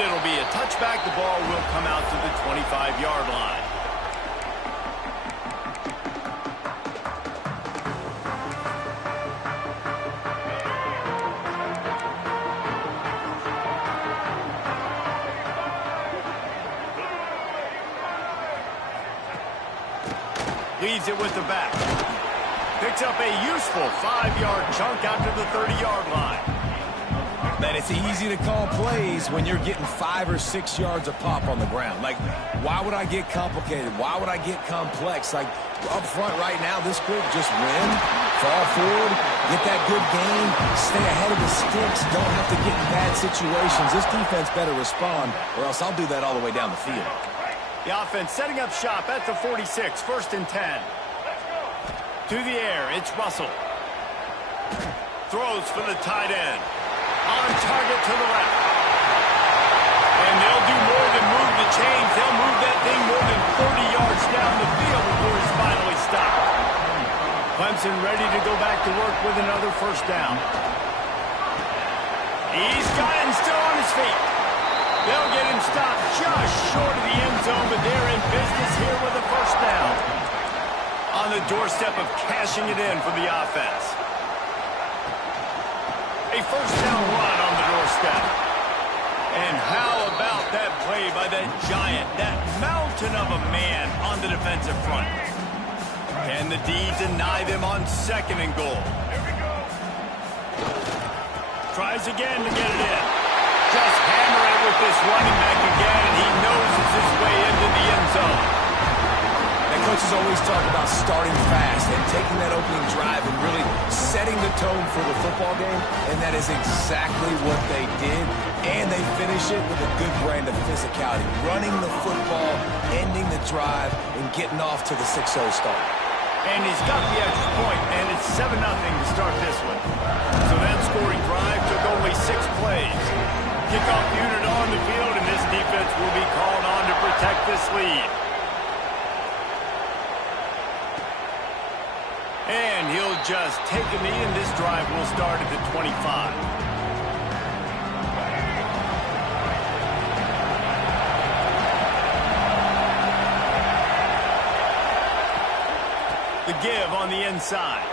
it'll be a touchback. The ball will come out to the 25-yard line. Leaves it with the back. Picks up a useful 5-yard chunk out to the 30-yard line. Man, it's easy to call plays when you're getting 5 or 6 yards a pop on the ground. Like, why would I get complicated? Why would I get complex? Like, up front right now, this group just win, fall forward, get that good gain, stay ahead of the sticks, don't have to get in bad situations. This defense better respond, or else I'll do that all the way down the field. The offense setting up shop at the 46, 1st and 10. To the air, it's Russell. Throws for the tight end. On target to the left. And they'll do more than move the chains. They'll move that thing more than 30 yards down the field before he's finally stopped. Clemson ready to go back to work with another 1st down. He's got it and still on his feet. They'll get him stopped just short of the end zone, but they're in business here with a 1st down. On the doorstep of cashing it in for the offense. A 1st down run on the doorstep. And how about that play by that giant, that mountain of a man on the defensive front? Can the D deny them on 2nd and goal? Tries again to get it in. Just hammer it with this running back again, and he noses his way into the end zone. And coaches always talk about starting fast and taking that opening drive and really setting the tone for the football game, and that is exactly what they did. And they finish it with a good brand of physicality, running the football, ending the drive, and getting off to the 6-0 start. And he's got the extra point, and it's 7-0 to start this one. So that scoring drive took only 6 plays. Kickoff unit on the field, and this defense will be called on to protect this lead. And he'll just take a knee, and this drive will start at the 25. The give on the inside.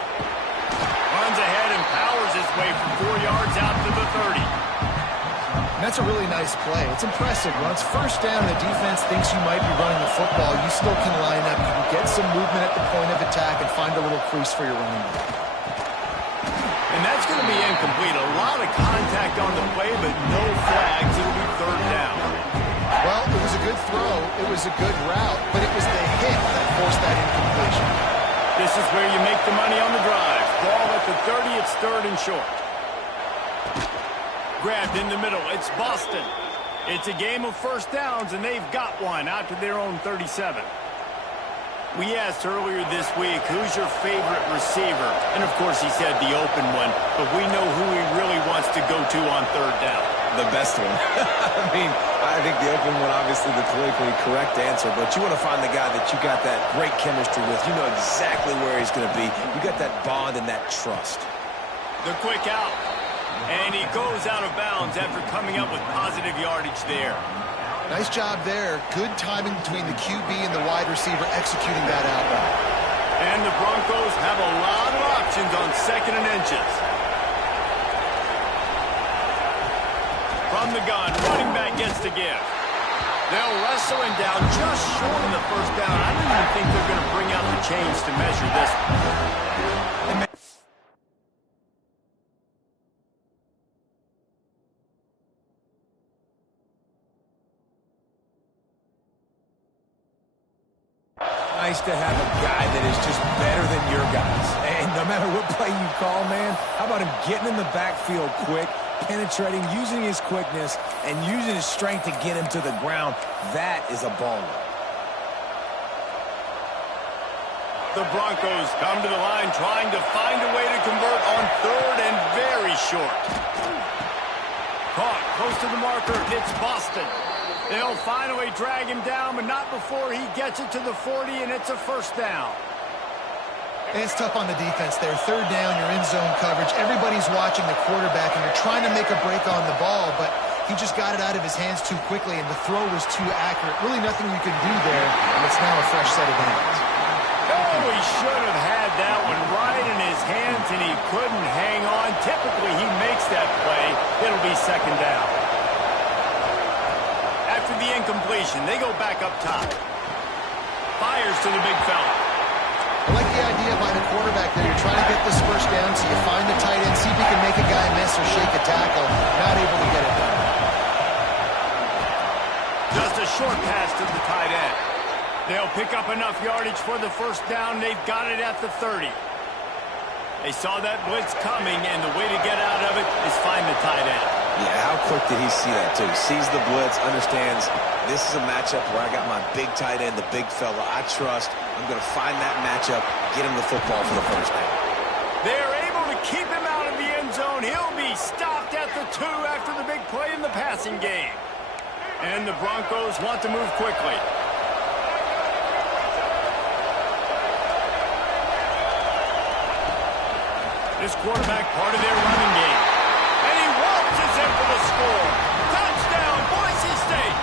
Runs ahead and powers his way for 4 yards out to the 30. And that's a really nice play. It's impressive. When it's 1st down and the defense thinks you might be running the football, you still can line up. You can get some movement at the point of attack and find a little crease for your running back. And that's going to be incomplete. A lot of contact on the play, but no flags. It'll be 3rd down. Well, it was a good throw. It was a good route, but it was the hit that forced that incompletion. This is where you make the money on the drive. Ball at the 30. It's 3rd and short. Grabbed in the middle. It's Boston. It's a game of 1st downs, and they've got one out to their own 37. We asked earlier this week, who's your favorite receiver? And, of course, he said the open one, but we know who he really wants to go to on 3rd down. The best one. I mean, I think the open one, obviously the politically correct answer, but you want to find the guy that you got that great chemistry with. You know exactly where he's going to be. You got that bond and that trust. The quick out. And he goes out of bounds after coming up with positive yardage there. Nice job there. Good timing between the QB and the wide receiver executing that out route. And the Broncos have a lot of options on 2nd and inches. From the gun, running back gets to give. They'll wrestle him down just short of the 1st down. I don't even think they're going to bring out the chains to measure this one. Nice to have a guy that is just better than your guys. And no matter what play you call, man, how about him getting in the backfield quick, penetrating, using his quickness, and using his strength to get him to the ground? That is a baller. The Broncos come to the line trying to find a way to convert on 3rd and very short. Caught close to the marker. It's Boston. They'll finally drag him down, but not before he gets it to the 40, and it's a 1st down. And it's tough on the defense there. 3rd down, you're in zone coverage. Everybody's watching the quarterback, and you're trying to make a break on the ball, but He just got it out of his hands too quickly, and the throw was too accurate. Really nothing you can do there, and it's now a fresh set of downs. Oh, he should have had that one right in his hands, and he couldn't hang on. Typically, he makes that play. It'll be second down. After the incompletion, they go back up top. Fires to the big fella. I like the idea by the quarterback that you're trying to get this first down, so you find the tight end, see if he can make a guy miss or shake a tackle. Not able to get it done. Just a short pass to the tight end. They'll pick up enough yardage for the first down. They've got it at the 30. They saw that blitz coming, and the way to get out of it is find the tight end. Yeah, how quick did he see that, too? Sees the blitz, understands this is a matchup where I got my big tight end, the big fella I trust. I'm going to find that matchup, get him the football for the first down. They're able to keep him out of the end zone. He'll be stopped at the 2 after the big play in the passing game. And the Broncos want to move quickly. This quarterback part of their running game. And he waltzes in for the score. Touchdown, Boise State.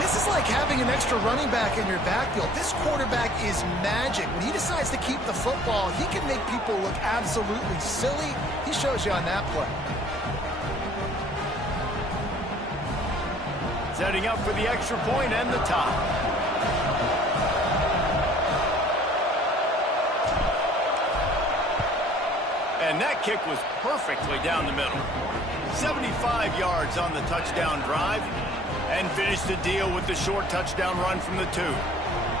This is like having an extra running back in your backfield. This quarterback is magic. When he decides to keep the football, he can make people look absolutely silly. He shows you on that play. Setting up for the extra point and the tie. And that kick was perfectly down the middle. 75 yards on the touchdown drive. And finished the deal with the short touchdown run from the 2.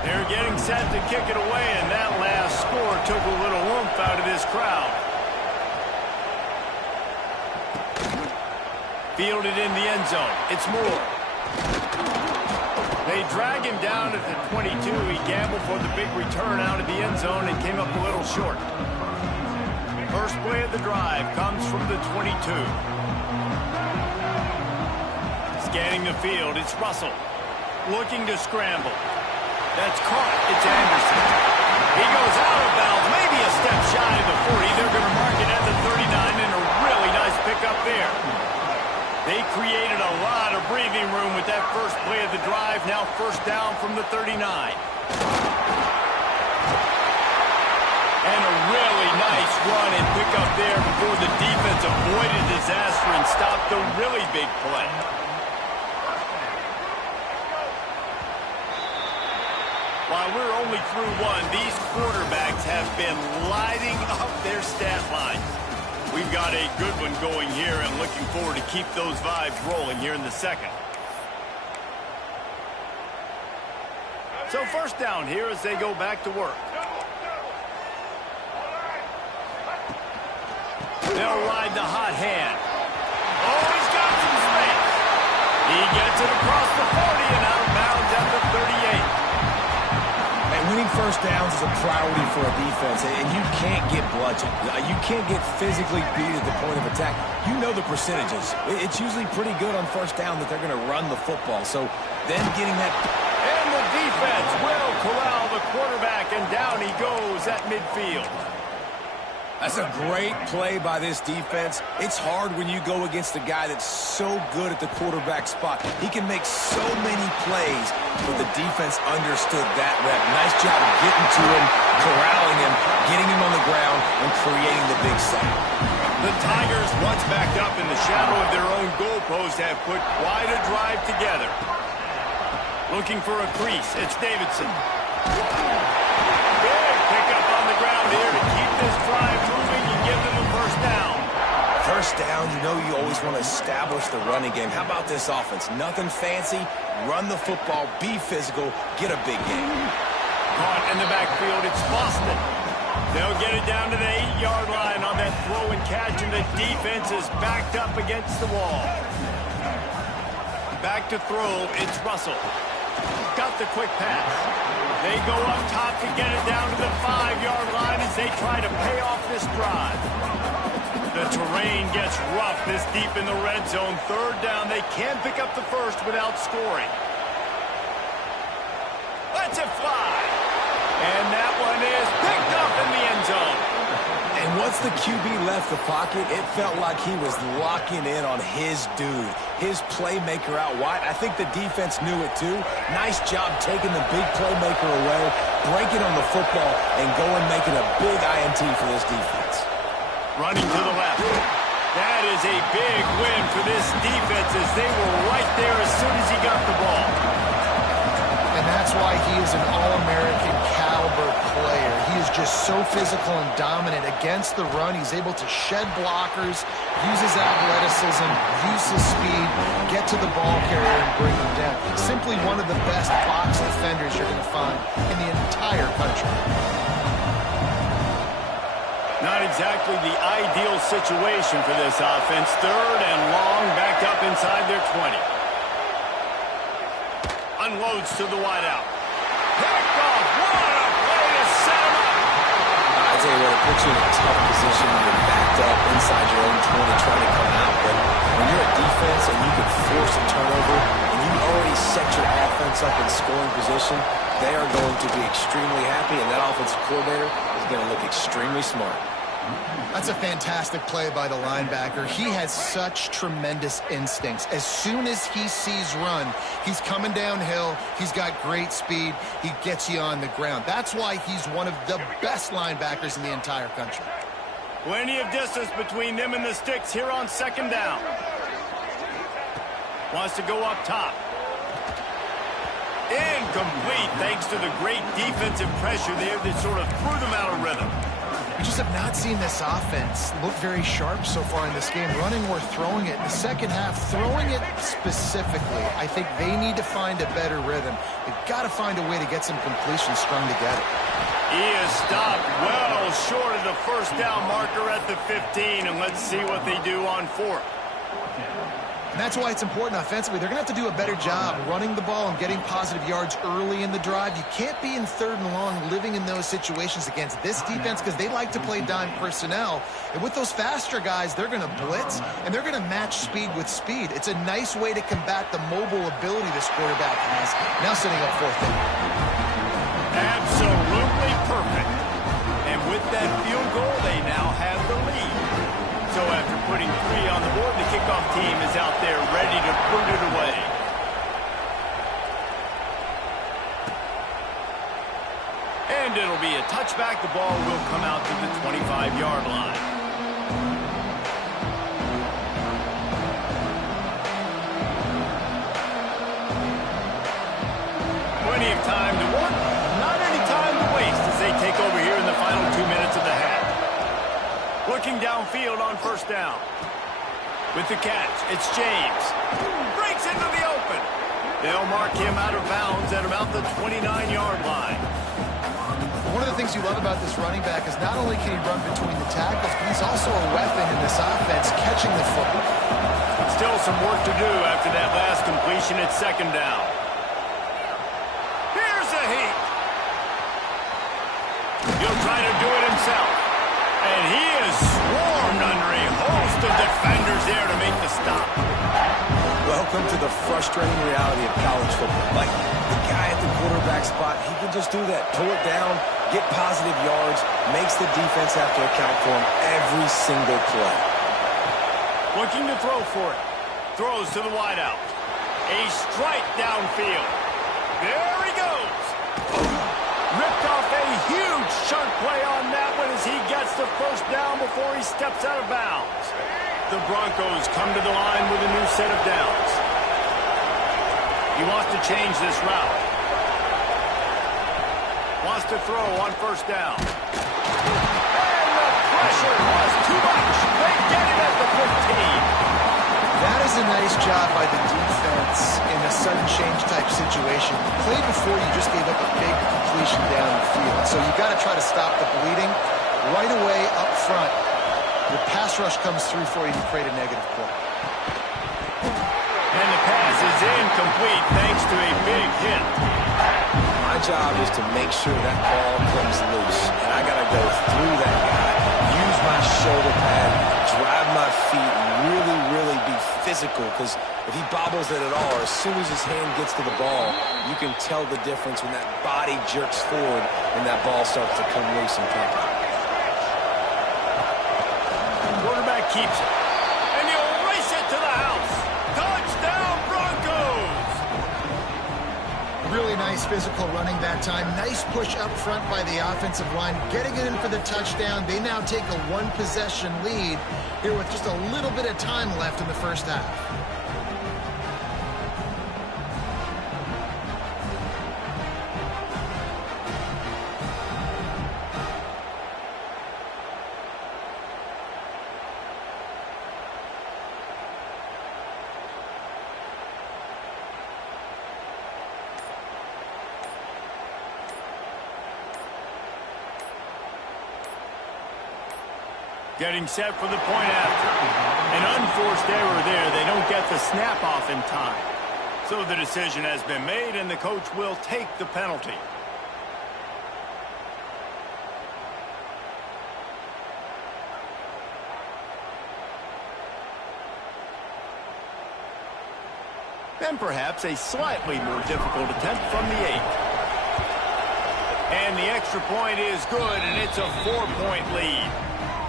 They're getting set to kick it away, and that last score took a little oomph out of this crowd. Fielded in the end zone. It's Moore. They drag him down at the 22. He gambled for the big return out of the end zone and came up a little short. First play of the drive comes from the 22. Scanning the field, it's Russell. Looking to scramble. That's caught. It's Anderson. He goes out of bounds, maybe a step shy of the 40. They're going to mark it at the 39, and a really nice pickup there. They created a lot of breathing room with that first play of the drive. Now first down from the 39. And a really nice run and pickup there before the defense avoided disaster and stopped a really big play. While we're only through one, these quarterbacks have been lighting up their stat lines. We've got a good one going here and looking forward to keep those vibes rolling here in the second. So first down here as they go back to work. They'll ride the hot hand. Oh, he's got some space. He gets it across the 40 and out of bounds at the 38. And winning first downs is a priority for a defense, and you can't get bludgeoned. You can't get physically beat at the point of attack. You know the percentages. It's usually pretty good on first down that they're going to run the football. So then getting that... And the defense will corral the quarterback, and down he goes at midfield. That's a great play by this defense. It's hard when you go against a guy that's so good at the quarterback spot. He can make so many plays, but the defense understood that rep. Nice job of getting to him, corralling him, getting him on the ground, and creating the big sack. The Tigers, once backed up in the shadow of their own goalpost, have put quite a drive together. Looking for a crease, it's Davidson. Big pickup on the ground here to keep this drive moving and give them a first down. First down, you know you always want to establish the running game. How about this offense? Nothing fancy. Run the football, be physical, get a big game. Caught in the backfield, it's Boston. They'll get it down to the 8-yard line on that throw and catch, and the defense is backed up against the wall. Back to throw, it's Russell. Got the quick pass. They go up top to get it down to the 5-yard line as they try to pay off this drive. The terrain gets rough this deep in the red zone. Third down, they can pick up the first without scoring. Let's it fly. And that one is picked up in the end zone. And what Once the QB left the pocket, it felt like he was locking in on his dude, his playmaker out wide. I think the defense knew it too. Nice job taking the big playmaker away, breaking on the football, and going making a big INT for this defense. Running to the left. That is a big win for this defense as they were right there as soon as he got the ball. And that's why he is an All-American caliber player. He is just so physical and dominant against the run. He's able to shed blockers, use his athleticism, use his speed, get to the ball carrier and bring him down. Simply one of the best box defenders you're going to find in the entire country. Not exactly the ideal situation for this offense. 3rd and long, backed up inside their 20. Unloads to the wideout. Picked off. What a play to set him up. I tell you what, it puts you in a tough position when you're backed up inside your own 20 trying to come out. But when you're a defense and you can force a turnover and you already set your offense up in scoring position, they are going to be extremely happy, and that offensive coordinator is going to look extremely smart. That's a fantastic play by the linebacker. He has such tremendous instincts. As soon as he sees run, he's coming downhill. He's got great speed. He gets you on the ground. That's why he's one of the best linebackers in the entire country. Plenty of distance between them and the sticks here on 2nd down. Wants to go up top. Incomplete thanks to the great defensive pressure there that sort of threw them out of rhythm. We just have not seen this offense look very sharp so far in this game, running or throwing it. In the second half, throwing it specifically, I think they need to find a better rhythm. They've got to find a way to get some completions strung together. He is stopped well short of the 1st down marker at the 15, and let's see what they do on 4th. And that's why it's important offensively. They're going to have to do a better job running the ball and getting positive yards early in the drive. You can't be in 3rd and long living in those situations against this defense because they like to play dime personnel. And with those faster guys, they're going to blitz, and they're going to match speed with speed. It's a nice way to combat the mobile ability this quarterback has. Now setting up 4th down. Absolutely perfect. And with that field goal, they now have the lead. So after putting 3 on the board, the kickoff team is out there ready to boot it away. And it'll be a touchback. The ball will come out to the 25-yard line. Plenty of time to work, not any time to waste as they take over here in the final 2 minutes of the half. Looking downfield on 1st down. With the catch, it's James. Breaks into the open. They'll mark him out of bounds at about the 29-yard line. One of the things you love about this running back is not only can he run between the tackles, but he's also a weapon in this offense, catching the football. Still some work to do after that last completion at 2nd down. Here's a heat. He'll try to do it himself. And he is swarmed under a host of defenders there to make the stop. Welcome to the frustrating reality of college football. Like, the guy at the quarterback spot, he can just do that. Pull it down, get positive yards, makes the defense have to account for him every single play. Looking to throw for it. Throws to the wideout. A strike downfield. There he goes. Ripped off a huge chunk play on that one as he gets the 1st down before he steps out of bounds. The Broncos come to the line with a new set of downs. He wants to change this route. Wants to throw on 1st down. And the pressure was too much. They get him at the 15. That is a nice job by the defense in a sudden change type situation. Play before you just gave up a big completion down the field. So you got to try to stop the bleeding right away up front. Your pass rush comes through for you and you create a negative play. And the pass is incomplete thanks to a big hit. My job is to make sure that ball comes loose. And I got to go through that guy, use my shoulder pad, drive my feet, really be physical. Because if he bobbles it at all, or as soon as his hand gets to the ball, you can tell the difference when that body jerks forward and that ball starts to come loose and pop out. keeps it. And he'll race it to the house. Touchdown, Broncos! Really nice physical running that time. Nice push up front by the offensive line. Getting it in for the touchdown. They now take a one-possession lead here with just a little bit of time left in the first half. Getting set for the point after. An unforced error there. They don't get the snap off in time. So the decision has been made, and the coach will take the penalty. And perhaps a slightly more difficult attempt from the 8. And the extra point is good, and it's a 4-point lead.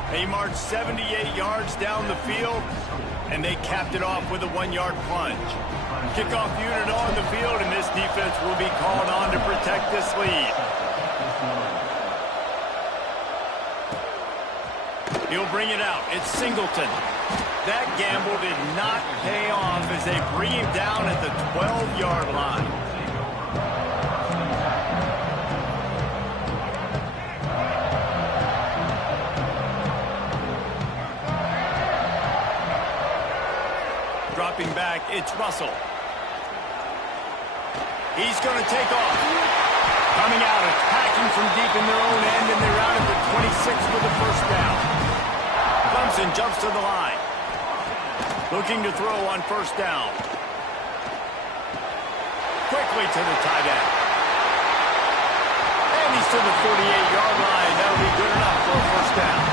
They marched 78 yards down the field, and they capped it off with a 1-yard plunge. Kickoff unit on the field, and this defense will be called on to protect this lead. He'll bring it out. It's Singleton. That gamble did not pay off as they bring him down at the 12-yard line. Dropping back, it's Russell. He's going to take off. Coming out, attacking from deep in their own end, and they're out at the 26 for the first down. Clemson jumps to the line. Looking to throw on first down. Quickly to the tight end. And he's to the 48-yard line. That'll be good enough for a first down.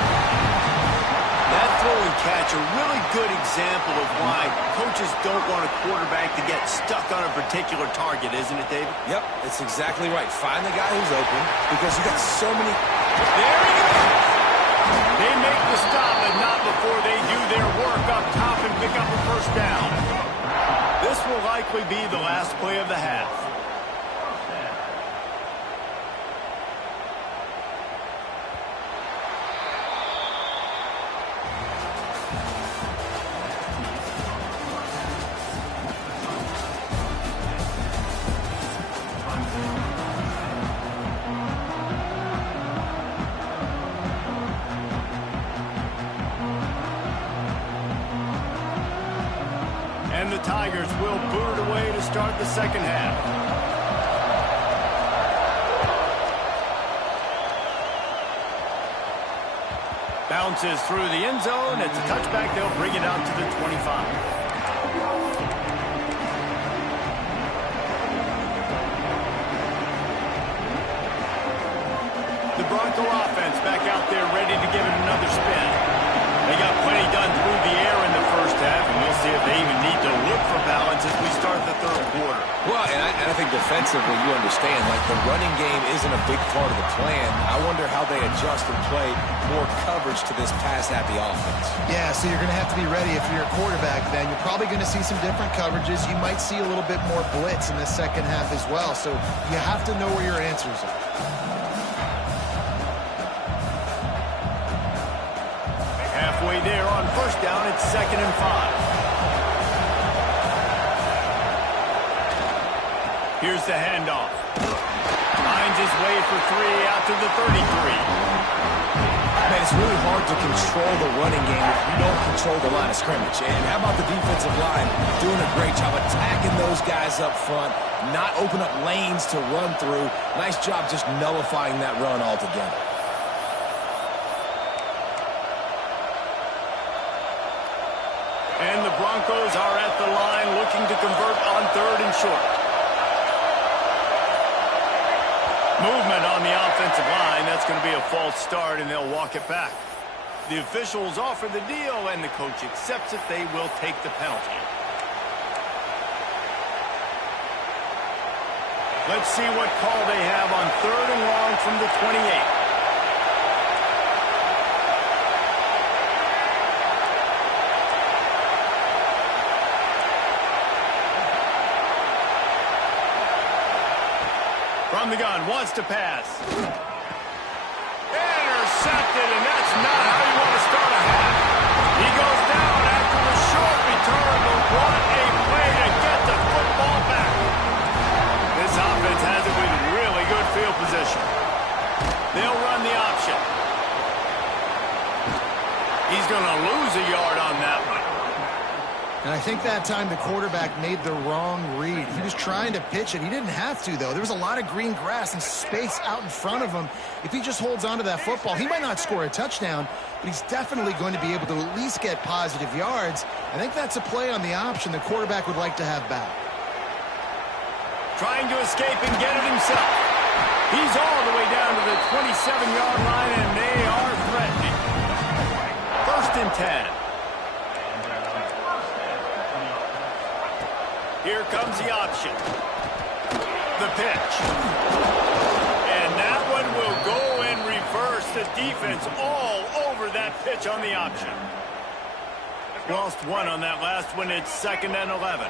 That throw and catch, a really good example of why coaches don't want a quarterback to get stuck on a particular target, isn't it, David? Yep, it's exactly right. Find the guy who's open because you got so many... There he goes! They make the stop, but not before they do their work up top and pick up a first down. This will likely be the last play of the half. And the Tigers will boot it away to start the second half. Bounces through the end zone. It's a touchback. They'll bring it out to the 25. The Bronco offense back out there ready to give it another spin. They got plenty done through the air in the first half, and we'll see if they even need to look for balance as we start the third quarter. Well, and I think defensively, you understand, like the running game isn't a big part of the plan. I wonder how they adjust and play more coverage to this pass-happy offense. Yeah, so you're going to have to be ready if you're a quarterback then. You're probably going to see some different coverages. You might see a little bit more blitz in the second half as well, so you have to know where your answers are. Halfway there on first down, it's 2nd and 5. Here's the handoff. Finds his way for 3 out to the 33. Man, it's really hard to control the running game if you don't control the line of scrimmage. And how about the defensive line doing a great job attacking those guys up front, not open up lanes to run through. Nice job just nullifying that run altogether. And the Broncos are at the line looking to convert on 3rd and short. Movement on the offensive line. That's going to be a false start, and they'll walk it back. The officials offer the deal, and the coach accepts it. They will take the penalty. Let's see what call they have on 3rd and long from the 28. From the gun, wants to pass. Intercepted, and that's not how you want to start a half. He goes down after the short return, but what a play to get the football back. This offense has it with really good field position. They'll run the option. He's going to lose a yard on that one. And I think that time the quarterback made the wrong read. He was trying to pitch it. He didn't have to, though. There was a lot of green grass and space out in front of him. If he just holds on to that football, he might not score a touchdown, but he's definitely going to be able to at least get positive yards. I think that's a play on the option the quarterback would like to have back. Trying to escape and get it himself. He's all the way down to the 27-yard line, and they are threatening. 1st and 10. Here comes the option. The pitch. And that one will go in reverse. The defense all over that pitch on the option. Lost one on that last one. It's 2nd and 11.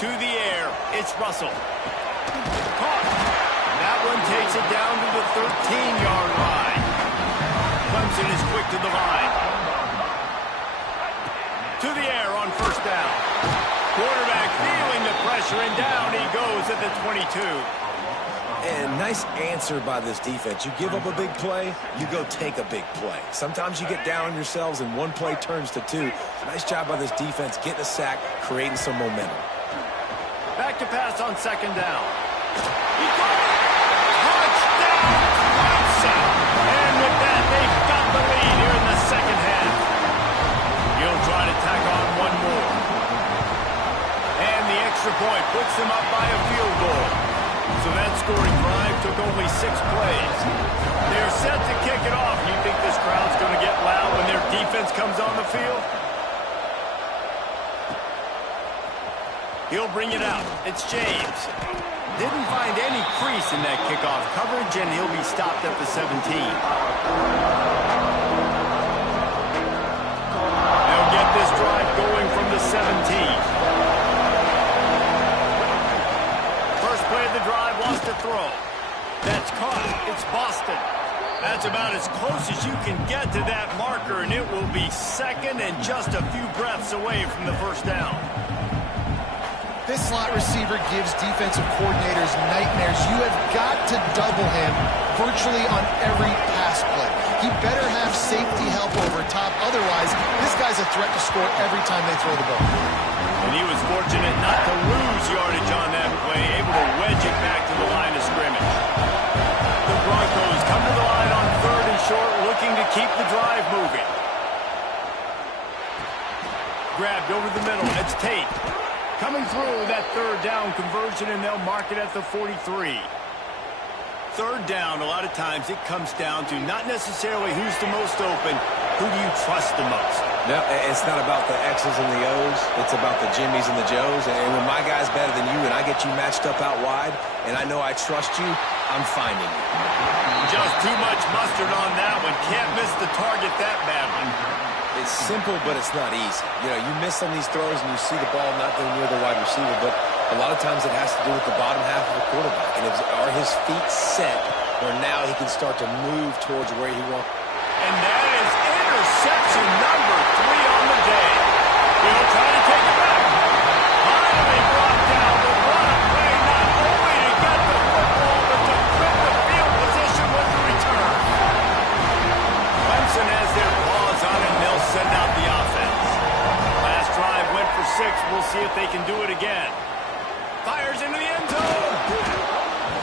To the air. It's Russell. Caught. That one takes it down to the 13-yard line. Clemson is quick to the line. To the air on 1st down. Quarterback feeling the pressure, and down he goes at the 22. And nice answer by this defense. You give up a big play, you go take a big play. Sometimes you get down on yourselves and one play turns to two. Nice job by this defense getting a sack, creating some momentum. Back to pass on 2nd down. He got it! Touchdown, Clemson! And with that, they've got the lead here in the 2nd half. He'll try to tack on one more. And the extra point puts them up by a field goal. So that scoring drive took only 6 plays. They're set to kick it off. You think this crowd's going to get loud when their defense comes on the field? He'll bring it out. It's James. Didn't find any crease in that kickoff coverage, and he'll be stopped at the 17. They'll get this drive going from the 17. First play of the drive, wants to throw. That's caught. It's Boston. That's about as close as you can get to that marker, and it will be 2nd and just a few breaths away from the 1st down. This slot receiver gives defensive coordinators nightmares. You have got to double him virtually on every pass play. He better have safety help over top. Otherwise, this guy's a threat to score every time they throw the ball. And he was fortunate not to lose yardage on that play, able to wedge it back to the line of scrimmage. The Broncos come to the line on 3rd and short, looking to keep the drive moving. Grabbed over the middle. It's Tate. Coming through that 3rd down conversion, and they'll mark it at the 43. 3rd down, a lot of times it comes down to not necessarily who's the most open, who do you trust the most? No, it's not about the X's and the O's. It's about the Jimmys and the Joes. And when my guy's better than you and I get you matched up out wide, and I know I trust you, I'm finding you. Just too much mustard on that one. Can't miss the target that badly. It's simple, but it's not easy. You know, you miss on these throws and you see the ball not there near the wide receiver, but a lot of times it has to do with the bottom half of the quarterback. And are his feet set where now he can start to move towards where he wants? And that is interception number 3 on the day. He'll try to take it back. Finally brought down, but what a play, not only to get the football, but to flip the field position with the return. Clemson has their paws on it, and they'll send out the offense. Last drive went for 6. We'll see if they can do it again. Fires into the end zone.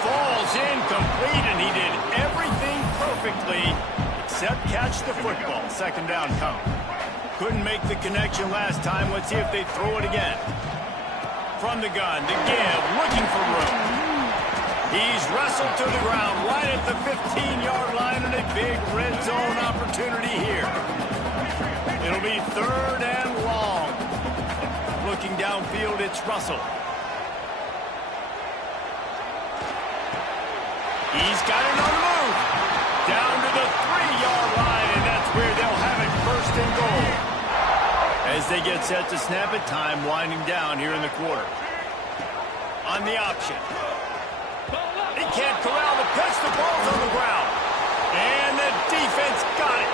Falls incomplete, and he did everything perfectly except catch the football. 2nd down come. Couldn't make the connection last time. Let's see if they throw it again. From the gun, to give, looking for room. He's wrestled to the ground right at the 15-yard line, and a big red zone opportunity here. It'll be 3rd and long. Looking downfield, it's Russell. He's got it on the move. Down to the 3-yard line, and that's where they'll have it 1st and goal. As they get set to snap it, time winding down here in the quarter. on the option. He can't corral the pitch. The ball's on the ground. And the defense got it.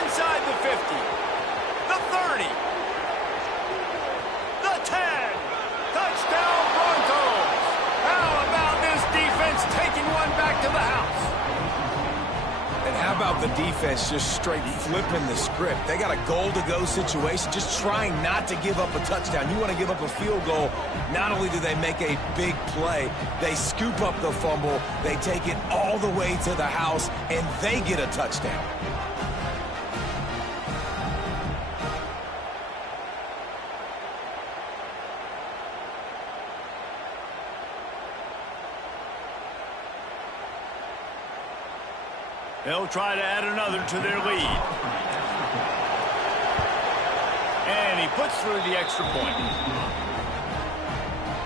Inside the 50. The 30. The 10. Touchdown Broncos. How about this defense taking one back to the house? And how about the defense just straight flipping the script? They got a goal-to-go situation, just trying not to give up a touchdown. You want to give up a field goal, not only do they make a big play, they scoop up the fumble, they take it all the way to the house, and they get a touchdown. They'll try to add another to their lead. And he puts through the extra point.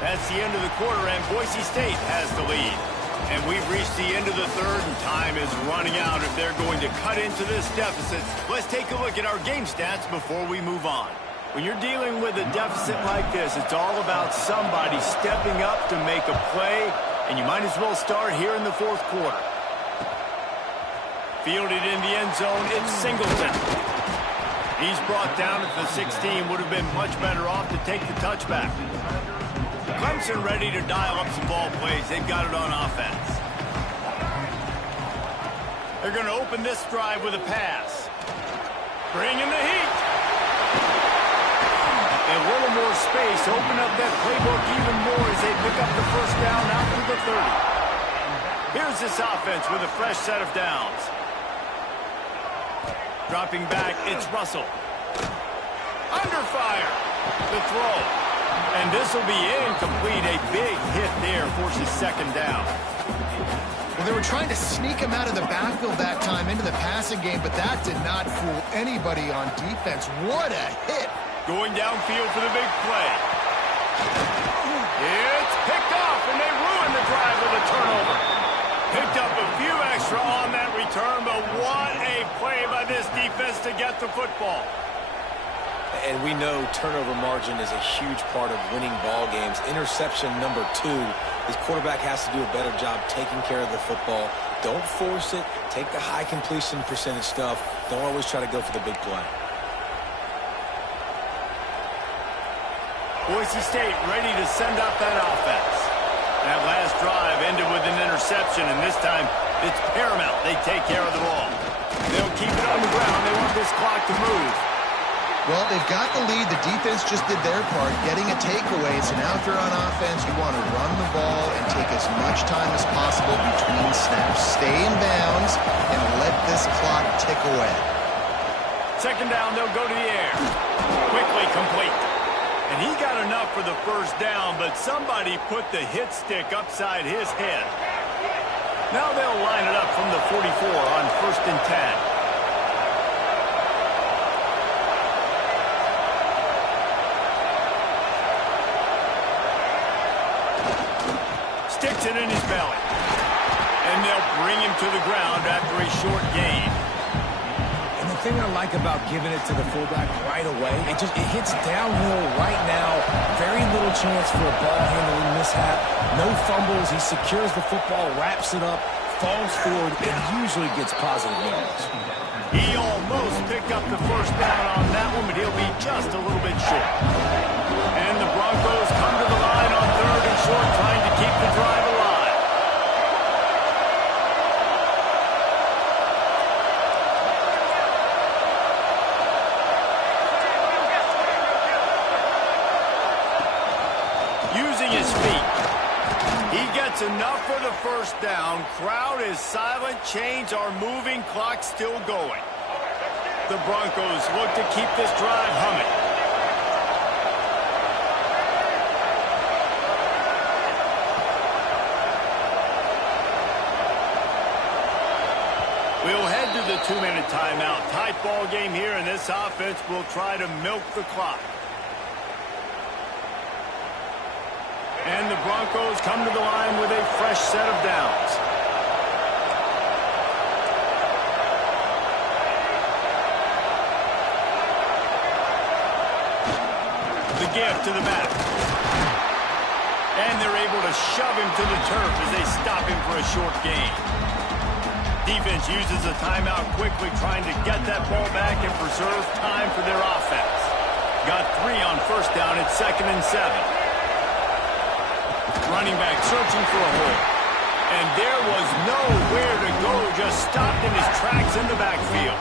That's the end of the quarter, and Boise State has the lead. And we've reached the end of the third, and time is running out if they're going to cut into this deficit. Let's take a look at our game stats before we move on. When you're dealing with a deficit like this, it's all about somebody stepping up to make a play, and you might as well start here in the fourth quarter. Fielded in the end zone, it's Singleton. He's brought down at the 16. Would have been much better off to take the touchback. Clemson ready to dial up some ball plays. They've got it on offense. They're going to open this drive with a pass. Bring in the heat. And a little more space. Open up that playbook even more as they pick up the first down out to the 30. Here's this offense with a fresh set of downs. Dropping back, it's Russell. Under fire. The throw. And this will be incomplete. A big hit there forces second down. Well, they were trying to sneak him out of the backfield that time into the passing game, but that did not fool anybody on defense. What a hit. Going downfield for the big play. It's picked off, and they ruin the drive with a turnover. Picked up a few extra on that return, but what a play by this defense to get the football. And we know turnover margin is a huge part of winning ball games. Interception number 2, his quarterback has to do a better job taking care of the football. Don't force it. Take the high completion percentage stuff. Don't always try to go for the big play. Boise State ready to send out that offense. That last drive ended with an interception, and this time it's paramount. They take care of the ball. They'll keep it on the ground. They want this clock to move. Well, they've got the lead. The defense just did their part, getting a takeaway. So now if you're on offense, you want to run the ball and take as much time as possible between snaps. Stay in bounds and let this clock tick away. Second down, they'll go to the air. Quickly complete. And he got enough for the first down, but somebody put the hit stick upside his head. Now they'll line it up from the 44 on 1st and 10. Sticks it in his belly. And they'll bring him to the ground after a short gain. And the thing I like about giving it to the fullback right away, it hits downhill right now. Very little chance for a ball handling mishap. No fumbles. He secures the football, wraps it up, falls forward, and usually gets positive yards. He almost picked up the first down on that one, but he'll be just a little bit short. And the Broncos come to the line on 3rd and short, trying to keep the drive alive. Using his feet. He gets enough for the first down. Crowd is silent. Chains are moving. Clock still going. The Broncos look to keep this drive humming. We'll head to the 2-minute timeout. Tight ball game here, and this offense will try to milk the clock. And the Broncos come to the line with a fresh set of downs. The give to the back. And they're able to shove him to the turf as they stop him for a short gain. Defense uses a timeout quickly, trying to get that ball back and preserve time for their offense. Got 3 on first down at 2nd and 7. Running back searching for a hole. And there was nowhere to go, just stopped in his tracks in the backfield.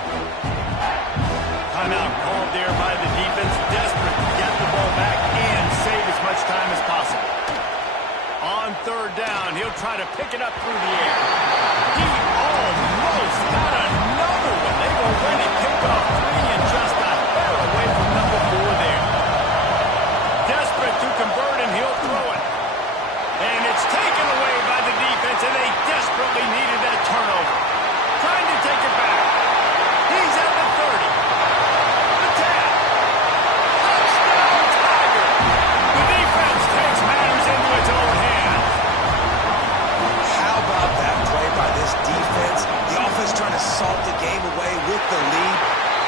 Timeout called there by the defense, desperate to get the ball back and save as much time as possible. On 3rd down, he'll try to pick it up through the air. He almost got another one. They've already picked off 3 and just a hair away from number 4 there. Desperate to convert, and he'll throw it. And it's taken away by the defense, and they desperately needed that turnover. Trying to take it back. He's at the 30. The 10. Touchdown, Tiger. The defense takes matters into its own hands. How about that play by this defense? The offense trying to salt the game away with the lead.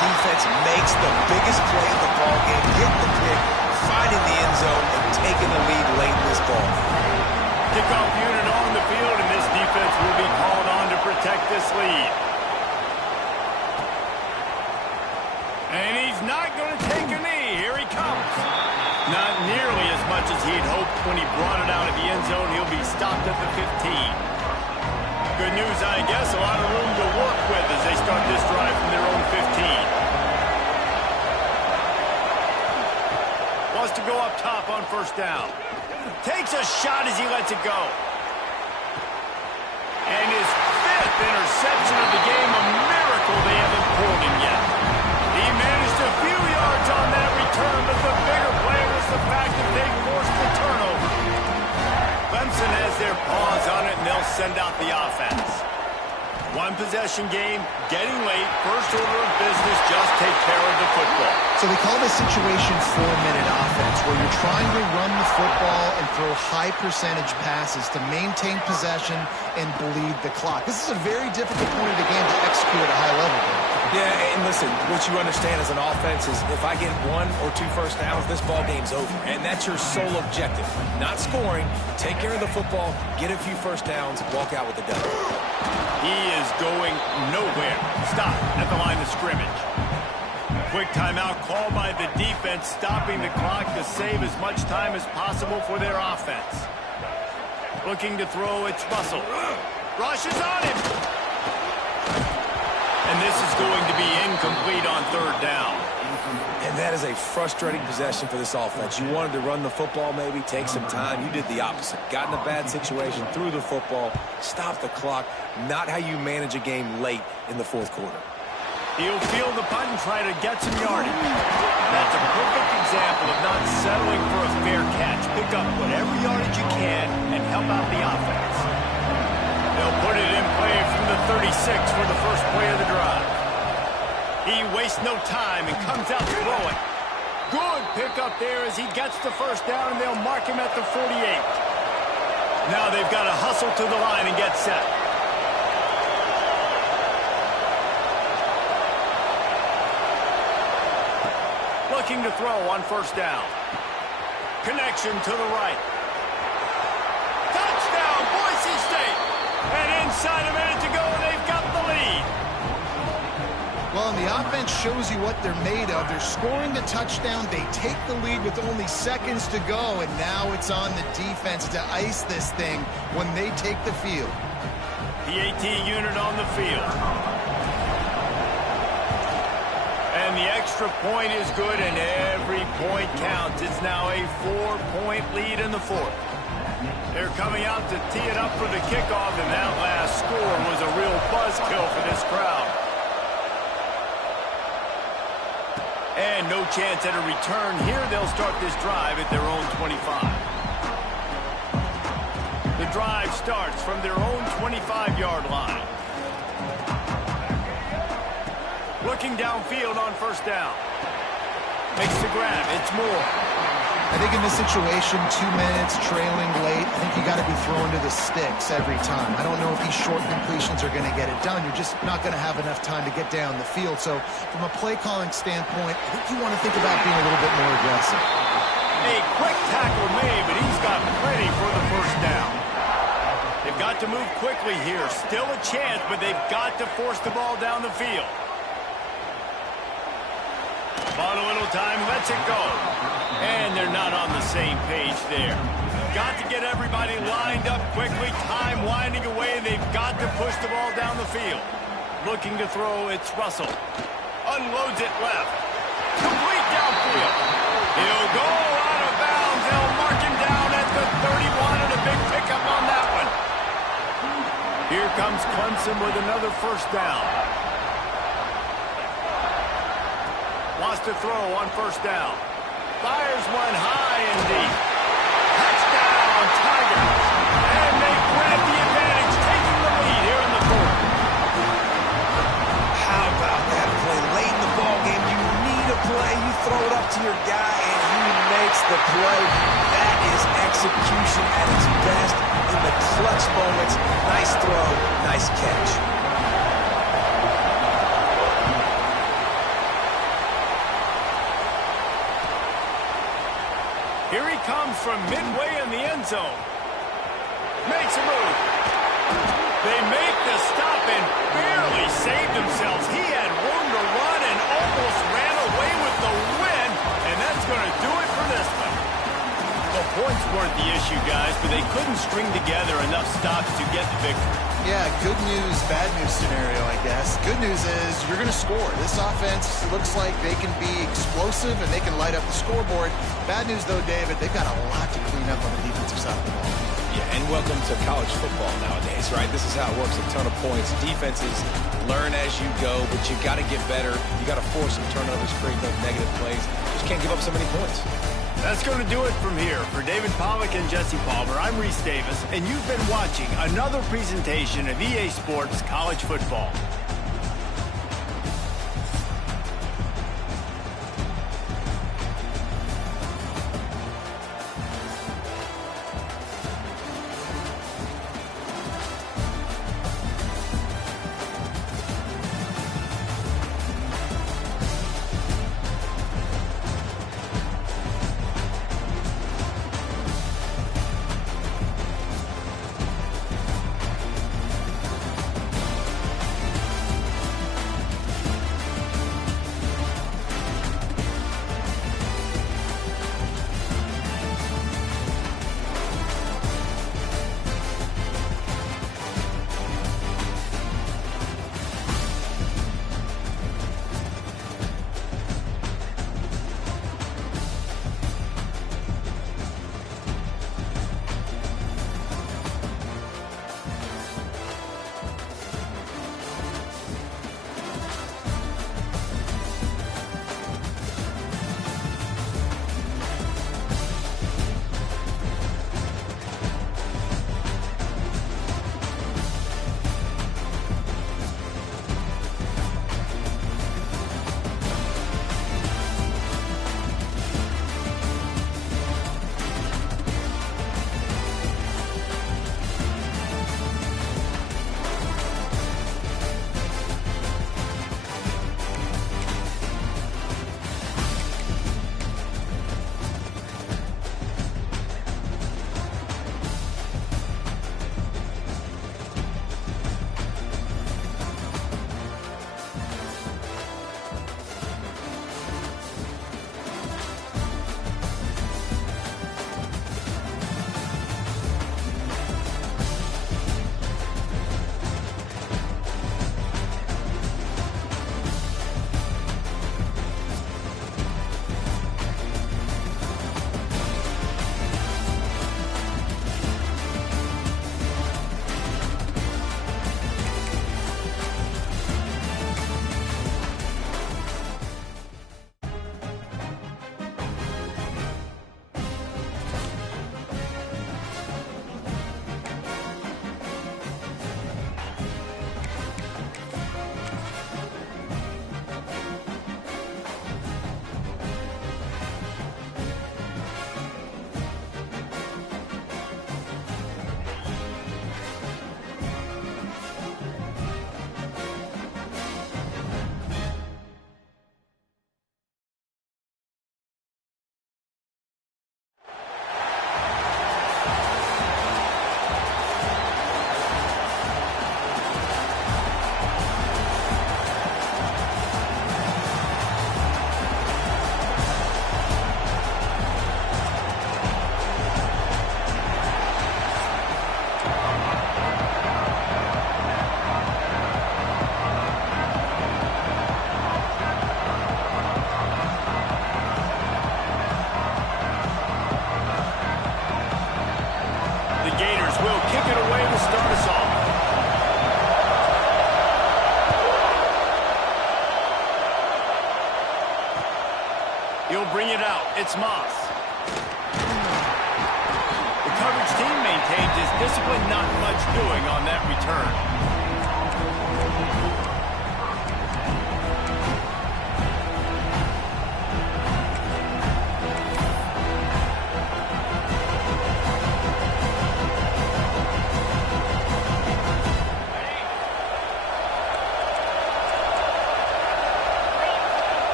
Defense makes the biggest play in the ballgame, getting the pick, finding the end zone, and taking the lead late in this ball. Kickoff unit on the field, and this defense will be called on to protect this lead. And he's not going to take a knee. Here he comes. Not nearly as much as he'd hoped when he brought it out of the end zone. He'll be stopped at the 15. Good news, I guess. A lot of room to work with as they start this drive from their own 15. Wants to go up top on first down. Takes a shot as he lets it go. And his 5th interception of the game, a miracle they haven't pulled him yet. He managed a few yards on that return, but the bigger play was the fact that they forced the turnover. Clemson has their paws on it, and they'll send out the offense. 1-possession game, getting late, first order of business, just take care of the football. So they call this situation 4-minute offense, where you're trying to run the football and throw high percentage passes to maintain possession and bleed the clock. This is a very difficult point of the game to execute at a high level. Yeah, and listen, what you understand as an offense is if I get 1 or 2 first downs, this ball game's over. And that's your sole objective. Not scoring, take care of the football, get a few first downs, walk out with the W. He is going nowhere. Stop at the line of scrimmage. Quick timeout called by the defense, stopping the clock to save as much time as possible for their offense. Looking to throw, it's Russell. Rush is on him. And this is going to be incomplete on 3rd down. And that is a frustrating possession for this offense. You wanted to run the football, maybe take some time. You did the opposite. Got in a bad situation, threw the football, stopped the clock. Not how you manage a game late in the 4th quarter. He'll field the punt and try to get some yardage. That's a perfect example of not settling for a fair catch. Pick up whatever yardage you can and help out the offense. They'll put it in play from the 36 for the first play of the drive. He wastes no time and comes out throwing. Good pickup there as he gets the first down, and they'll mark him at the 48. Now they've got to hustle to the line and get set. Looking to throw on first down. Connection to the right. Touchdown, Boise State! And inside a minute to go, they've got the lead. Well, and the offense shows you what they're made of. They're scoring the touchdown. They take the lead with only seconds to go, and now it's on the defense to ice this thing when they take the field. The AT unit on the field. And the extra point is good, and every point counts. It's now a 4-point lead in the 4th. They're coming out to tee it up for the kickoff, and that last score was a real buzzkill for this crowd. And no chance at a return here. They'll start this drive at their own 25. The drive starts from their own 25-yard line. Looking downfield on first down. Makes the grab. It's Moore. I think in this situation, 2 minutes, trailing late, I think you got to be throwing to the sticks every time. I don't know if these short completions are going to get it done. You're just not going to have enough time to get down the field. So from a play calling standpoint, I think you want to think about being a little bit more aggressive. A quick tackle made, but he's got plenty for the first down. They've got to move quickly here. Still a chance, but they've got to force the ball down the field. Bought a little time, lets it go. And they're not on the same page there. Got to get everybody lined up quickly. Time winding away. They've got to push the ball down the field. Looking to throw, it's Russell. Unloads it left. Complete downfield. He'll go out of bounds. They'll mark him down at the 31 and a big pickup on that one. Here comes Clemson with another first down. Wants to throw on first down. Fires one high and deep. Touchdown, Tigers. And they grab the advantage, taking the lead here in the fourth. How about that play? Late in the ball game, you need a play. You throw it up to your guy, and he makes the play. That is execution at its best in the clutch moments. Nice throw, nice catch. Here he comes from midway in the end zone. Makes a move. They make the stop and barely saved themselves. He had room to run and almost ran away with the win, and that's going to do it for this one. The points weren't the issue, guys, but they couldn't string together enough stops to get the victory. Yeah, good news, bad news scenario, I guess. Good news is you're going to score. This offense looks like they can be explosive and they can light up the scoreboard. Bad news, though, David, they've got a lot to clean up on the defensive side of the ball. Yeah, and welcome to college football nowadays, right? This is how it works, a ton of points. Defenses learn as you go, but you got to get better. You got to force some turnovers, create those negative plays. Just can't give up so many points. That's going to do it from here. For David Pollack and Jesse Palmer, I'm Reese Davis, and you've been watching another presentation of EA Sports College Football. He'll bring it out. It's Moss. The coverage team maintains his discipline, not much doing on that return.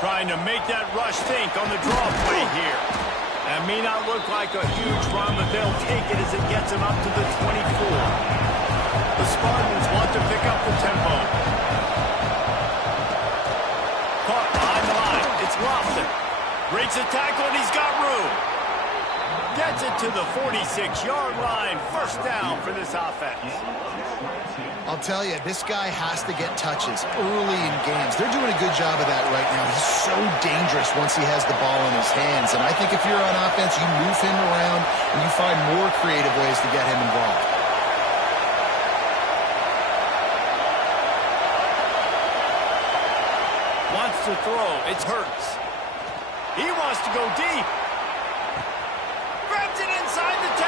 Trying to make that rush think on the draw play here. That may not look like a huge run, but they'll take it as it gets them up to the 24. The Spartans want to pick up the tempo. Caught behind the line. It's Lofton. Breaks the tackle, and he's got room. Gets it to the 46-yard line. First down for this offense. I'll tell you, this guy has to get touches early in games. They're doing a good job of that right now. He's so dangerous once he has the ball in his hands. And I think if you're on offense, you move him around and you find more creative ways to get him involved. Wants to throw. It's Hurts. He wants to go deep. Grabs it inside the 10.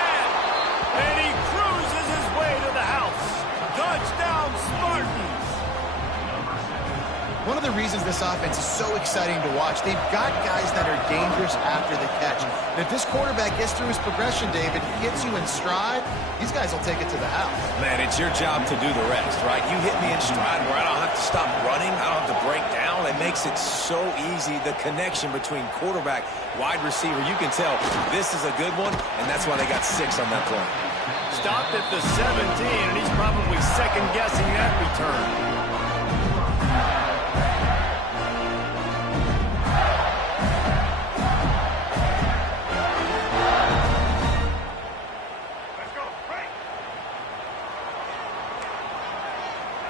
And he cruises his way to the house. Touchdown, Spartans! One of the reasons this offense is so exciting to watch, they've got guys that are dangerous after the catch. And if this quarterback gets through his progression, David, hits you in stride, these guys will take it to the house. Man, it's your job to do the rest, right? You hit me in stride where I don't have to stop running. I don't have to break down. It makes it so easy. The connection between quarterback, wide receiver, you can tell this is a good one, and that's why they got 6 on that play. Stopped at the 17, and he's probably second-guessing that return.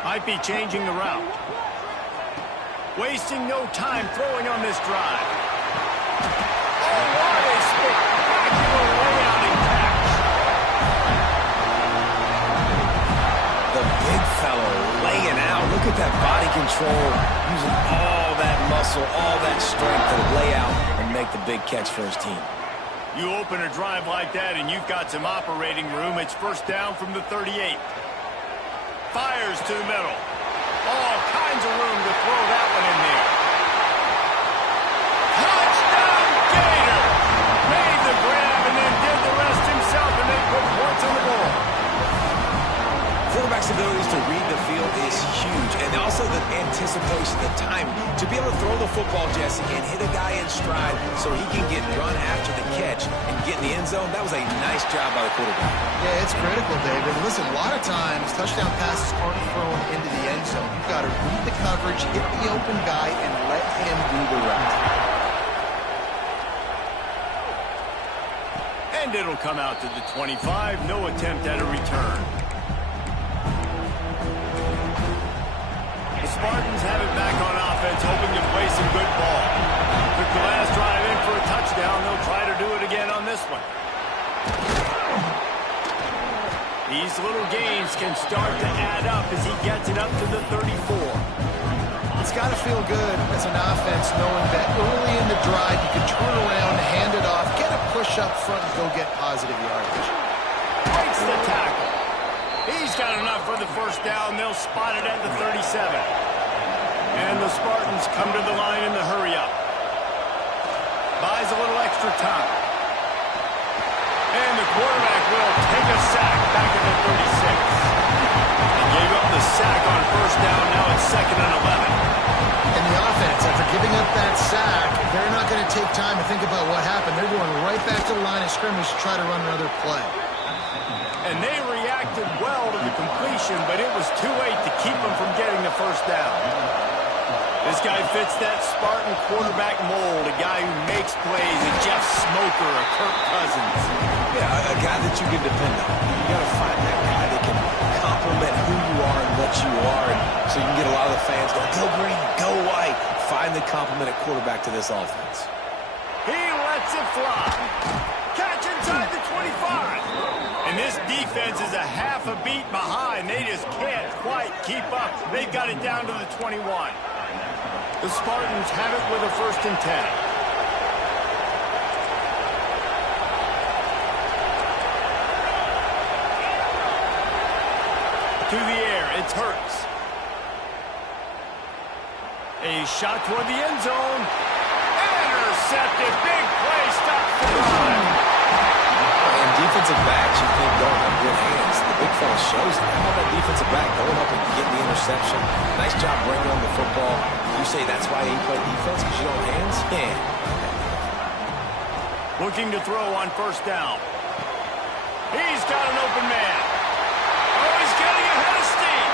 Might be changing the route. Wasting no time throwing on this drive. Oh, what a spectacular layout and catch. The big fellow laying out. Look at that body control, using all that muscle, all that strength to lay out and make the big catch for his team. You open a drive like that and you've got some operating room. It's first down from the 38. Fires to the middle. All kinds of room to throw that one in there. Touchdown, Gator! Made the grab and then did the rest himself, and they put points on the board. Quarterback's abilities to read the field is huge, and also the anticipation, the timing. To be able to throw the football, Jesse, and hit a guy in stride so he can get run after the catch and get in the end zone, that was a nice job by the quarterback. Yeah, it's critical, David. Listen, a lot of times, touchdown passes aren't thrown into the end zone. You've got to read the coverage, hit the open guy, and let him do the rest. And it'll come out to the 25. No attempt at a return. The Spartans have it back on offense, hoping to play some good ball. Took the last drive in for a touchdown. They'll try to do it again on this one. These little gains can start to add up as he gets it up to the 34. It's got to feel good as an offense knowing that early in the drive you can turn around, hand it off, get a push up front, and go get positive yardage. Breaks the tackle. He's got enough for the first down. They'll spot it at the 37. And the Spartans come to the line in the hurry-up. Buys a little extra time. And the quarterback will take a sack back at the 36. He gave up the sack on first down. Now it's 2nd and 11. And the offense, after giving up that sack, they're not going to take time to think about what happened. They're going right back to the line of scrimmage to try to run another play. And they reacted well to the completion, but it was too late to keep them from getting the first down. This guy fits that Spartan quarterback mold, a guy who makes plays, a Jeff Smoker, a Kirk Cousins. Yeah, a guy that you can depend on. You got to find that guy that can complement who you are and what you are, and so you can get a lot of the fans going, go green, go white. Find the complement at quarterback to this offense. He lets it fly. Catch inside the 25. And this defense is a half a beat behind. They just can't quite keep up. They've got it down to the 21. The Spartans have it with a 1st and 10. To the air, it's Hurts. A shot toward the end zone. Intercepted. Big play. Stops the drive. And defensive backs, you think, don't have good hands. The big fella shows it. How about that defensive back going up and getting the interception? Nice job bringing on the football. You say that's why he played defense, because you don't have hands? Yeah. Looking to throw on 1st down. He's got an open man. Oh, he's getting ahead of steam.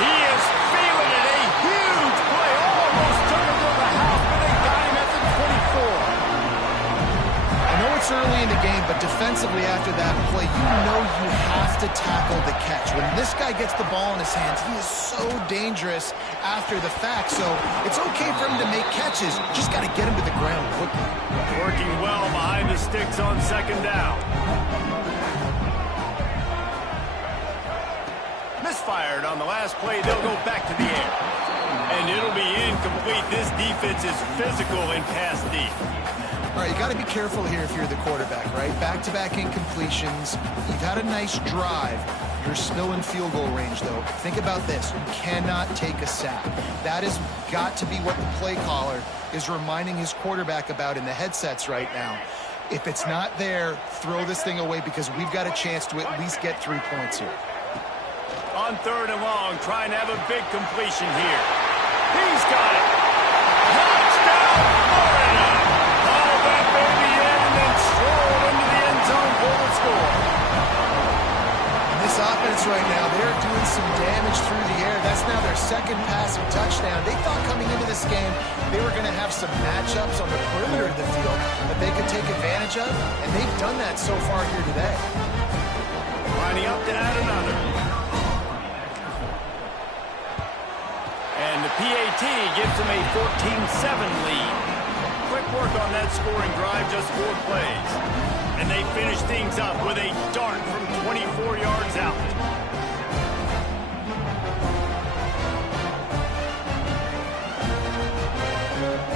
He is feeling it. A huge play. Almost took him to the house, but they got him at the 24. I know it's early in the game, but defensively after that play, you know you have to tackle the catch. When this guy gets the ball in his hands, he is so dangerous after the fact. So it's okay for him to make catches. Just got to get him to the ground quickly. Working well behind the sticks on 2nd down. Misfired on the last play. They'll go back to the air. And it'll be incomplete. This defense is physical in pass deep. All right, you got to be careful here if you're the quarterback, right? Back-to-back incompletions. You've had a nice drive. You're still in field goal range, though. Think about this. You cannot take a sack. That has got to be what the play caller is reminding his quarterback about in the headsets right now. If it's not there, throw this thing away because we've got a chance to at least get 3 points here. On 3rd and long, trying to have a big completion here. He's got it. Touchdown, Florida. Haul that baby in and then stroll into the end zone for the score. This offense right now, they're doing some damage through the air. That's now their 2nd passing touchdown. They thought coming into this game they were going to have some matchups on the perimeter of the field that they could take advantage of, and they've done that so far here today. Lining up to add another. And the PAT gives them a 14-7 lead. Quick work on that scoring drive, just 4 plays. And they finish things up with a dart from 24 yards out.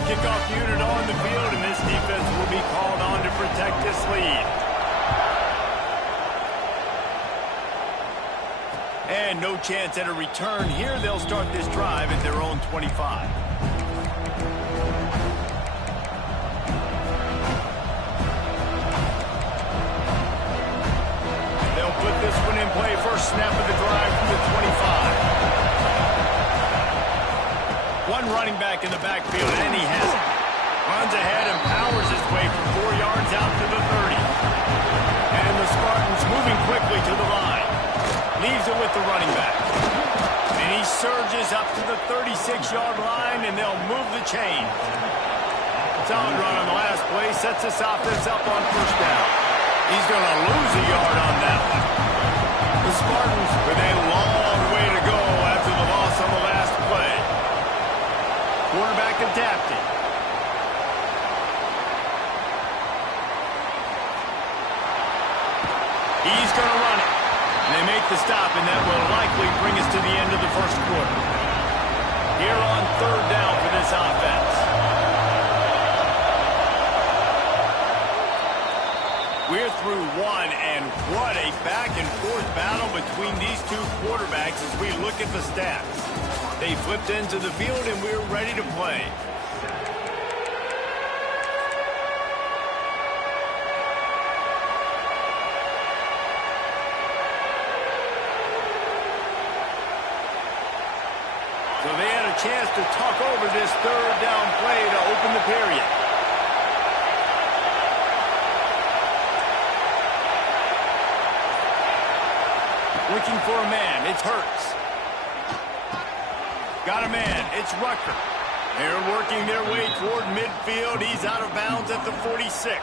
Kickoff unit on the field, and this defense will be called on to protect this lead. And no chance at a return here. They'll start this drive at their own 25. They'll put this one in play. First snap of the drive from the 25. One running back in the backfield, and he has it. Runs ahead and powers his way from 4 yards out to the 30. And the Spartans moving quickly to the line. Leaves it with the running back. And he surges up to the 36-yard line, and they'll move the chain. Solid run on the last play. Sets this offense up on 1st down. He's going to lose a yard on that one. The Spartans with a long way to go after the loss on the last play. Quarterback adapting. He's going to run it. And they make the stop, and that will likely bring us to the end of the 1st quarter. Here on 3rd down for this offense. We're through one, and what a back-and-forth battle between these two quarterbacks as we look at the stats. They flipped into the field, and we're ready to play. So they had a chance to talk over this 3rd down play to open the period. Looking for a man. It's Hurts. Got a man. It's Rucker. They're working their way toward midfield. He's out of bounds at the 46.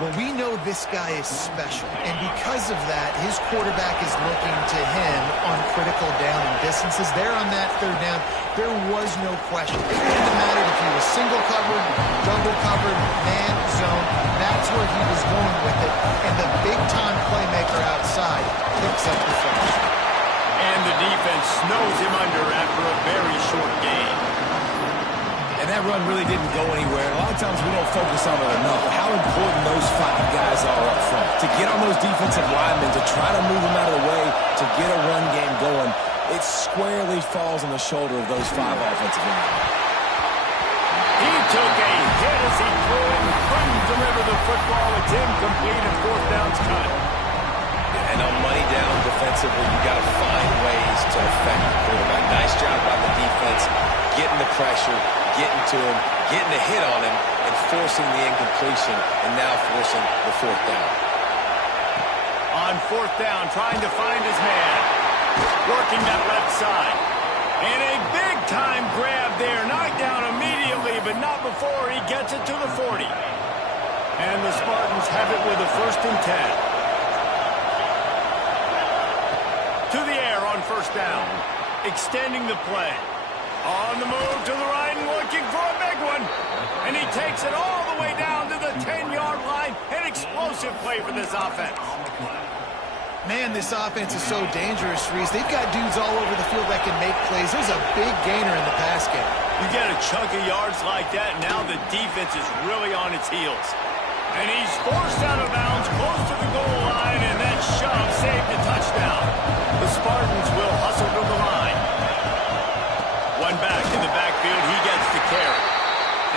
Well, we know this guy is special, and because of that, his quarterback is looking to him on critical down and distances. There on that 3rd down, there was no question. It wouldn't have mattered if he was single covered, double covered, man, zone. That's where he was going with it, and the big-time playmaker outside picks up the finish. And the defense snows him under after for a very short gain. And that run really didn't go anywhere. A lot of times we don't focus on it enough. How important those 5 guys are up front. To get on those defensive linemen, to try to move them out of the way, to get a run game going, it squarely falls on the shoulder of those 5 offensive linemen. He took a hit as he threw it and couldn't deliver the football. It's incomplete and 4th down's cut. And on money down defensively, you got to find ways to affect the quarterback. Nice job by the defense, getting the pressure, getting to him, getting a hit on him, and forcing the incompletion, and now forcing the 4th down. On 4th down, trying to find his man. Working that left side. And a big-time grab there. Knocked down immediately, but not before he gets it to the 40. And the Spartans have it with a 1st and 10. To the air on 1st down. Extending the play. On the move to the right and looking for a big one. And he takes it all the way down to the 10-yard line. An explosive play for this offense. Man, this offense is so dangerous, Reese. They've got dudes all over the field that can make plays. There's a big gainer in the pass game. You get a chunk of yards like that, now the defense is really on its heels. And he's forced out of bounds close to the goal line, and that shove saved a touchdown. The Spartans will hustle to the line. One back in the backfield, he gets the carry.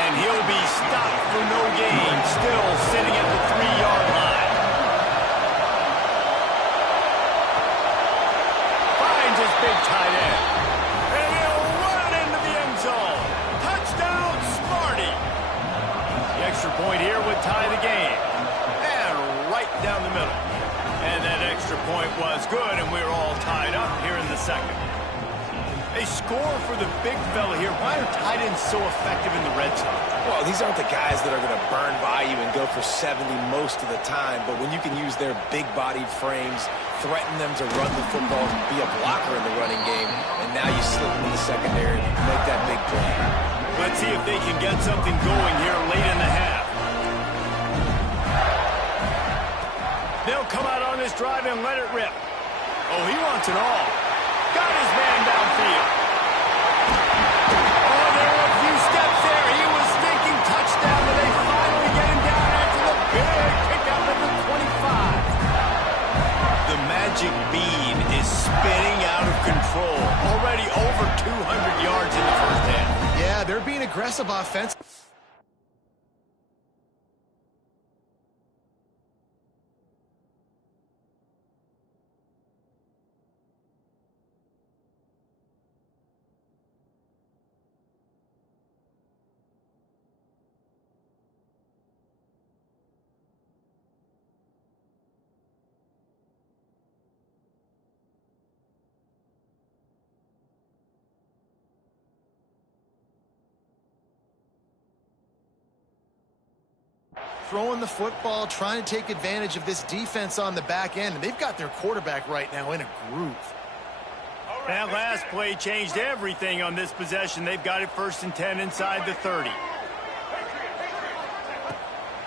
And he'll be stopped for no gain, still sitting at the 3-yard line. Finds his big tight end. And he'll run it into the end zone. Touchdown, Sparty. The extra point here would tie the game. And right down the middle. And that extra point was good, and we're all tied up here in the 2nd. A score for the big fella here. Why are tight ends so effective in the red zone? Well, these aren't the guys that are going to burn by you and go for 70 most of the time, but when you can use their big-bodied frames, threaten them to run the football, be a blocker in the running game, and now you slip them in the secondary, make that big play. Let's see if they can get something going here late in the half. They'll come out on this drive and let it rip. Oh, he wants it all. Got his man downfield. Oh, there were a few steps there. He was thinking touchdown, but they finally get him down after the big kick out of the 25. The magic bean is spinning out of control. Already over 200 yards in the 1st half. Yeah, they're being aggressive offense. Throwing the football, trying to take advantage of this defense on the back end. And they've got their quarterback right now in a groove. That last play changed everything on this possession. They've got it 1st and 10 inside the 30.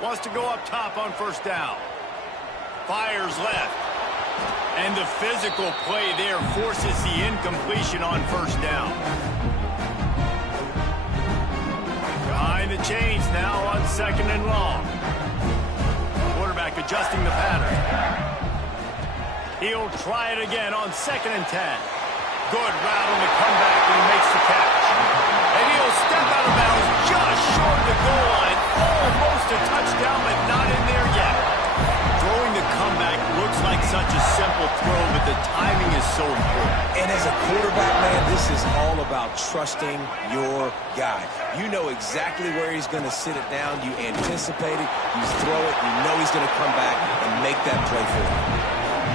Wants to go up top on 1st down. Fires left. And the physical play there forces the incompletion on 1st down. Behind the chains now on 2nd and long. Quarterback adjusting the pattern. He'll try it again on 2nd and 10. Good route on the comeback, and he makes the catch. And he'll step out of bounds just short of the goal line. Almost a touchdown, but not in there yet. Throwing the comeback looks like such a simple throw, but the timing is so important. And as a quarterback, man, this is all about trusting your guy. You know exactly where he's going to sit it down. You anticipate it. You throw it. You know he's going to come back and make that play for you.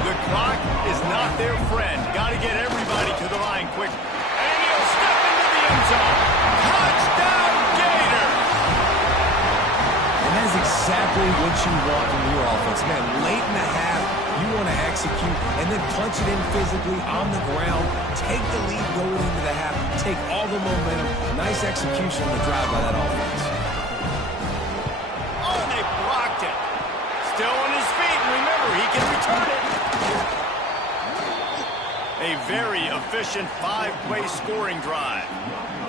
The clock is not their friend. Got to get everybody to the line quick. And he'll step into the end zone. Touchdown, Gators! And that's exactly what you want from your offense. Man, late in the half, you want to execute and then punch it in physically on the ground. Take the lead going into the half. Take all the momentum. Nice execution on the drive by that offense. Oh, they blocked it. Still on his feet. Remember, he can return it. A a very efficient 5-play scoring drive.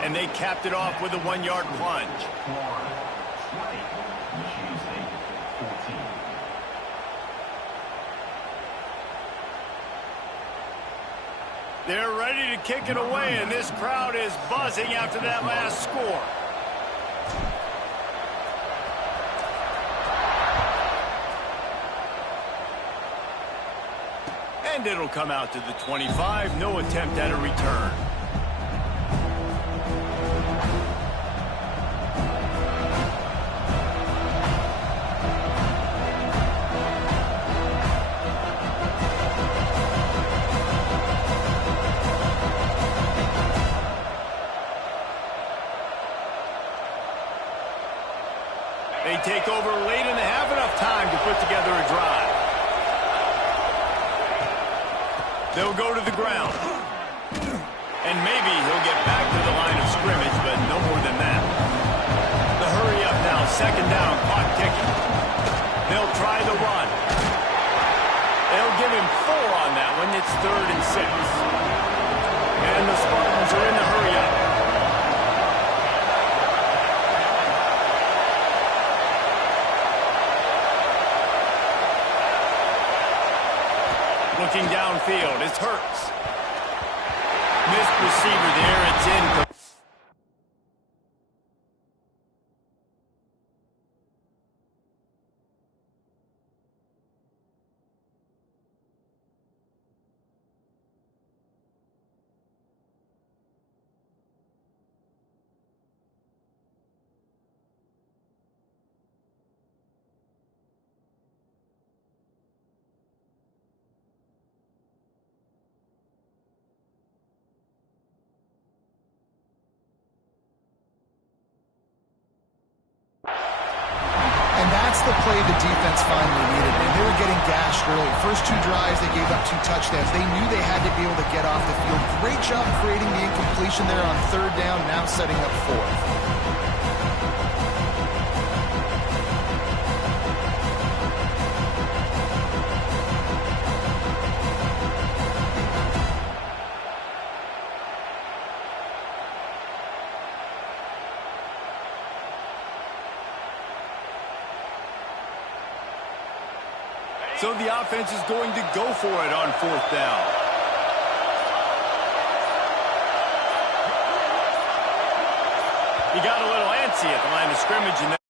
And they capped it off with a 1-yard plunge. They're ready to kick it away, and this crowd is buzzing after that last score. And it'll come out to the 25. No attempt at a return. They take over late and have enough time to put together a drive. They'll go to the ground. And maybe he'll get back to the line of scrimmage, but no more than that. The hurry up now, second down, clock ticking. They'll try the run. They'll give him 4 on that one. It's 3rd and 6. And the Spartans are in the hurry up. Looking downfield, it's Hurts. Missed receiver there, it's in. And that's the play the defense finally needed. And they were getting gashed early. First 2 drives, they gave up 2 touchdowns. They knew they had to be able to get off the field. Great job creating the incompletion there on 3rd down, now setting up 4th. So the offense is going to go for it on 4th down. He got a little antsy at the line of scrimmage. And